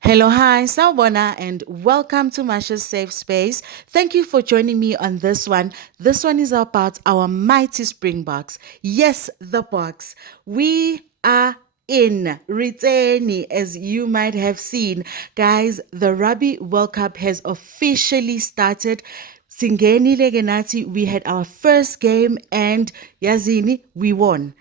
Hello, hi, Sawubona, and welcome to Masha's Safe Space. Thank you for joining me on this one. This one is about our mighty Springboks. Yes, the box. We are in Riteni, as you might have seen. Guys, the Rugby World Cup has officially started. Singeni Legenati, we had our first game, and Yazini, we won.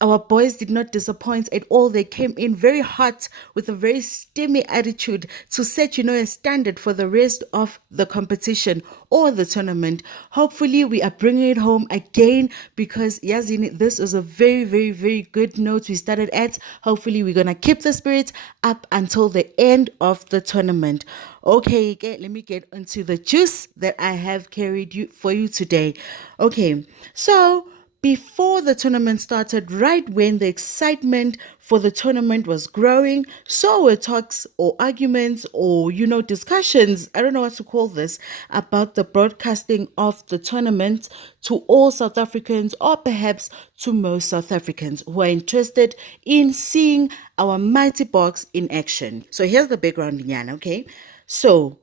Our boys did not disappoint at all. They came in very hot with a very steamy attitude to set, a standard for the rest of the competition or the tournament. Hopefully, we are bringing it home again because, Yazini, this is a very, very, very good note we started at. Hopefully, we're going to keep the spirit up until the end of the tournament. Okay, let me get into the juice that I have carried for you today. Okay, so before the tournament started, right when the excitement for the tournament was growing, so were talks or arguments or, discussions, I don't know what to call this, about the broadcasting of the tournament to all South Africans or perhaps to most South Africans who are interested in seeing our mighty box in action. So here's the background, Nyana, okay? So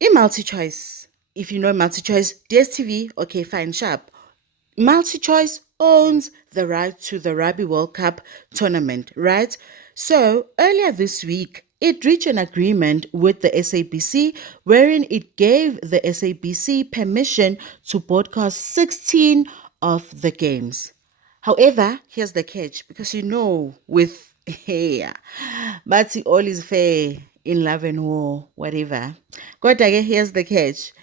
in multi-choice, if you know multi-choice, DSTV, okay, fine, sharp. MultiChoice owns the right to the Rugby World Cup tournament, right? So earlier this week, it reached an agreement with the SABC wherein it gave the SABC permission to broadcast 16 of the games. However, here's the catch because with hey, but all is fair in love and war, whatever. Kodwa here's the catch.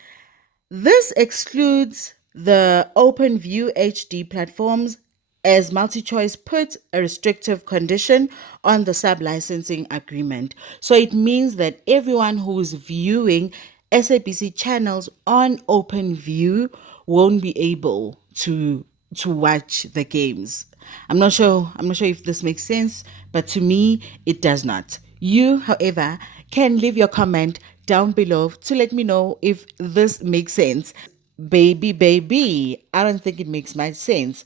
This excludes the OpenView HD platforms as MultiChoice put a restrictive condition on the sub-licensing agreement. So it means that everyone who is viewing SABC channels on OpenView won't be able to watch the games. I'm not sure if this makes sense, but to me it does not. You, however, can leave your comment down below to let me know if this makes sense. Baby, I don't think it makes much sense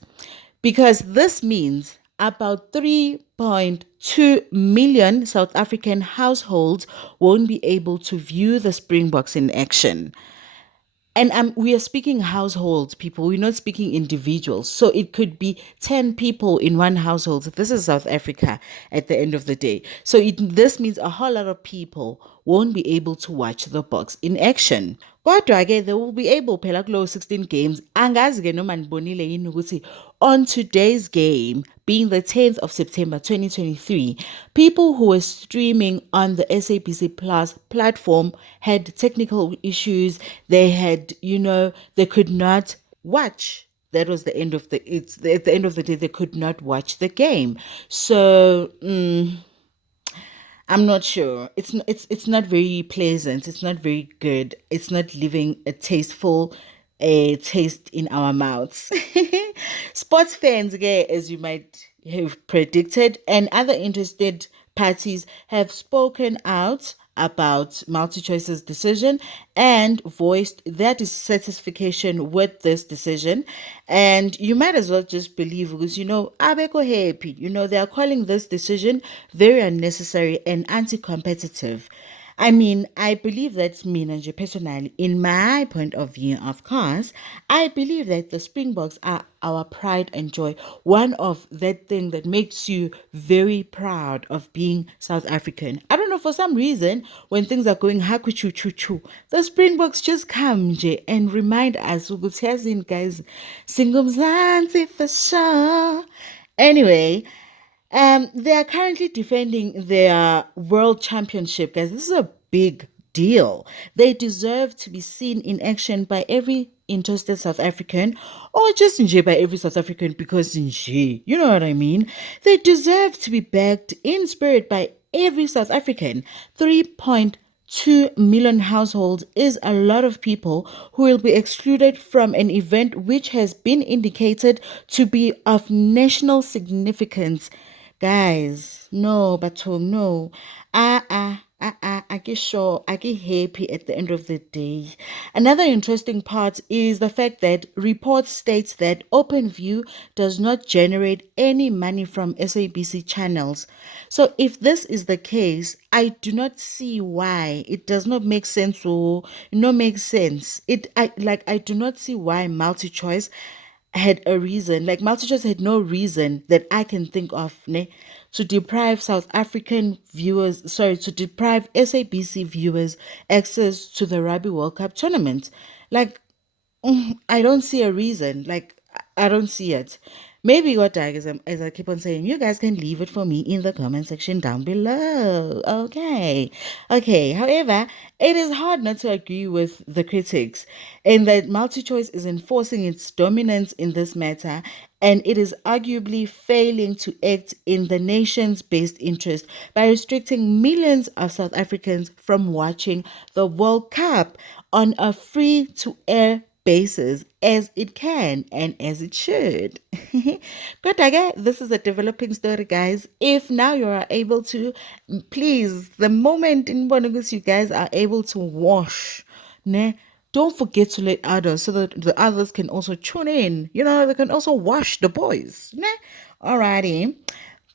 because this means about 3.2 million South African households won't be able to view the Springboks in action. And we are speaking households, people. We're not speaking individuals. So it could be 10 people in one household. This is South Africa at the end of the day. So this means a whole lot of people won't be able to watch the box in action. Kodwa-ke they will be able phela kulo 16 games. Angazi-ke noma nibonile yini ukuthi on today's game, being the 10th of September 2023, people who were streaming on the SABC Plus platform had technical issues. They had, they could not watch. That was the end of at the end of the day, they could not watch the game. So I'm not sure. It's not very pleasant. It's not very good. It's not leaving a tasteful taste in our mouths. Sports fans, okay, as you might have predicted, and other interested parties have spoken out about MultiChoice's decision and voiced their dissatisfaction with this decision. And you might as well just believe because, Abeko happy. They are calling this decision very unnecessary and anti competitive. I mean, I believe that me, Nanje, personally, in my point of view, of course, I believe that the Springboks are our pride and joy. One of that thing that makes you very proud of being South African. I don't know, for some reason, when things are going hakuchu chu chu, the Springboks just come nje and remind us, ukuthi yazini guys, singumzansi for sure. Anyway, they are currently defending their world championship, guys. This is a big deal. They deserve to be seen in action by every interested South African, or just nje by every South African because nje, you know what I mean? They deserve to be backed in spirit by every South African. 3.2 million households is a lot of people who will be excluded from an event which has been indicated to be of national significance. Guys, no, but no. I get sure, I get happy at the end of the day. Another interesting part is the fact that report states that OpenView does not generate any money from SABC channels. So if this is the case, I do not see why it does not make sense or no make sense. I do not see why MultiChoice had a reason, like MultiChoice had no reason that I can think of, ne, to deprive South African viewers, sorry, to deprive SABC viewers access to the Rugby World Cup tournament. Like, I don't see a reason. Like, I don't see it. Maybe what I as I keep on saying, you guys can leave it for me in the comment section down below. Okay. Okay. However, it is hard not to agree with the critics in that MultiChoice is enforcing its dominance in this matter, and it is arguably failing to act in the nation's best interest by restricting millions of South Africans from watching the World Cup on a free to air basis as it can and as it should. But again, this is a developing story, guys. If now you are able to, please, the moment in Bonagus you guys are able to wash, ne, don't forget to let others so that the others can also tune in. You know, they can also wash the boys. Ne? Alrighty.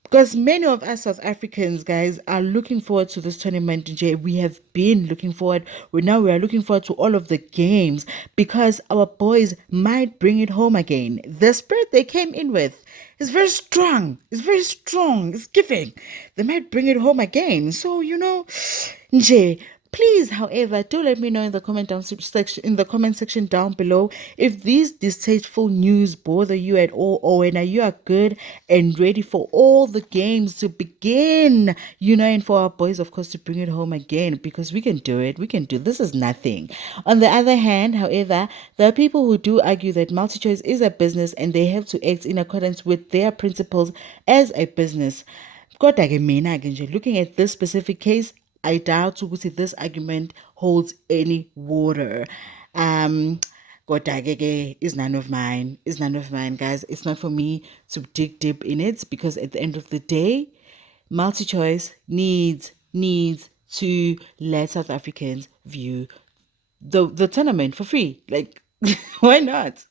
Because many of us South Africans, guys, are looking forward to this tournament. Jay, we have been looking forward. We are looking forward to all of the games because our boys might bring it home again. The spirit they came in with is very strong. It's very strong. It's giving. They might bring it home again. So Jay. Please, however, do let me know in the comment section down below if these distasteful news bother you at all, or when you are good and ready for all the games to begin. And for our boys, of course, to bring it home again, because we can do it. We can do this. Is nothing. On the other hand, however, there are people who do argue that MultiChoice is a business and they have to act in accordance with their principles as a business. Kodwa-ke mina-ke nje, looking at this specific case, I doubt ukuthi this argument holds any water. Kodwa-ke is none of mine. Is none of mine, guys. It's not for me to dig deep in it, because at the end of the day, MultiChoice needs to let South Africans view the tournament for free. Like, why not?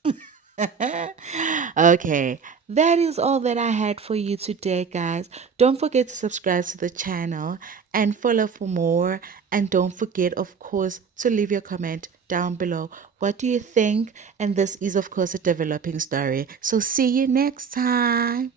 Okay, that is all that I had for you today, guys. Don't forget to subscribe to the channel and follow for more. And don't forget, of course, to leave your comment down below. What do you think? And this is, of course, a developing story. So see you next time.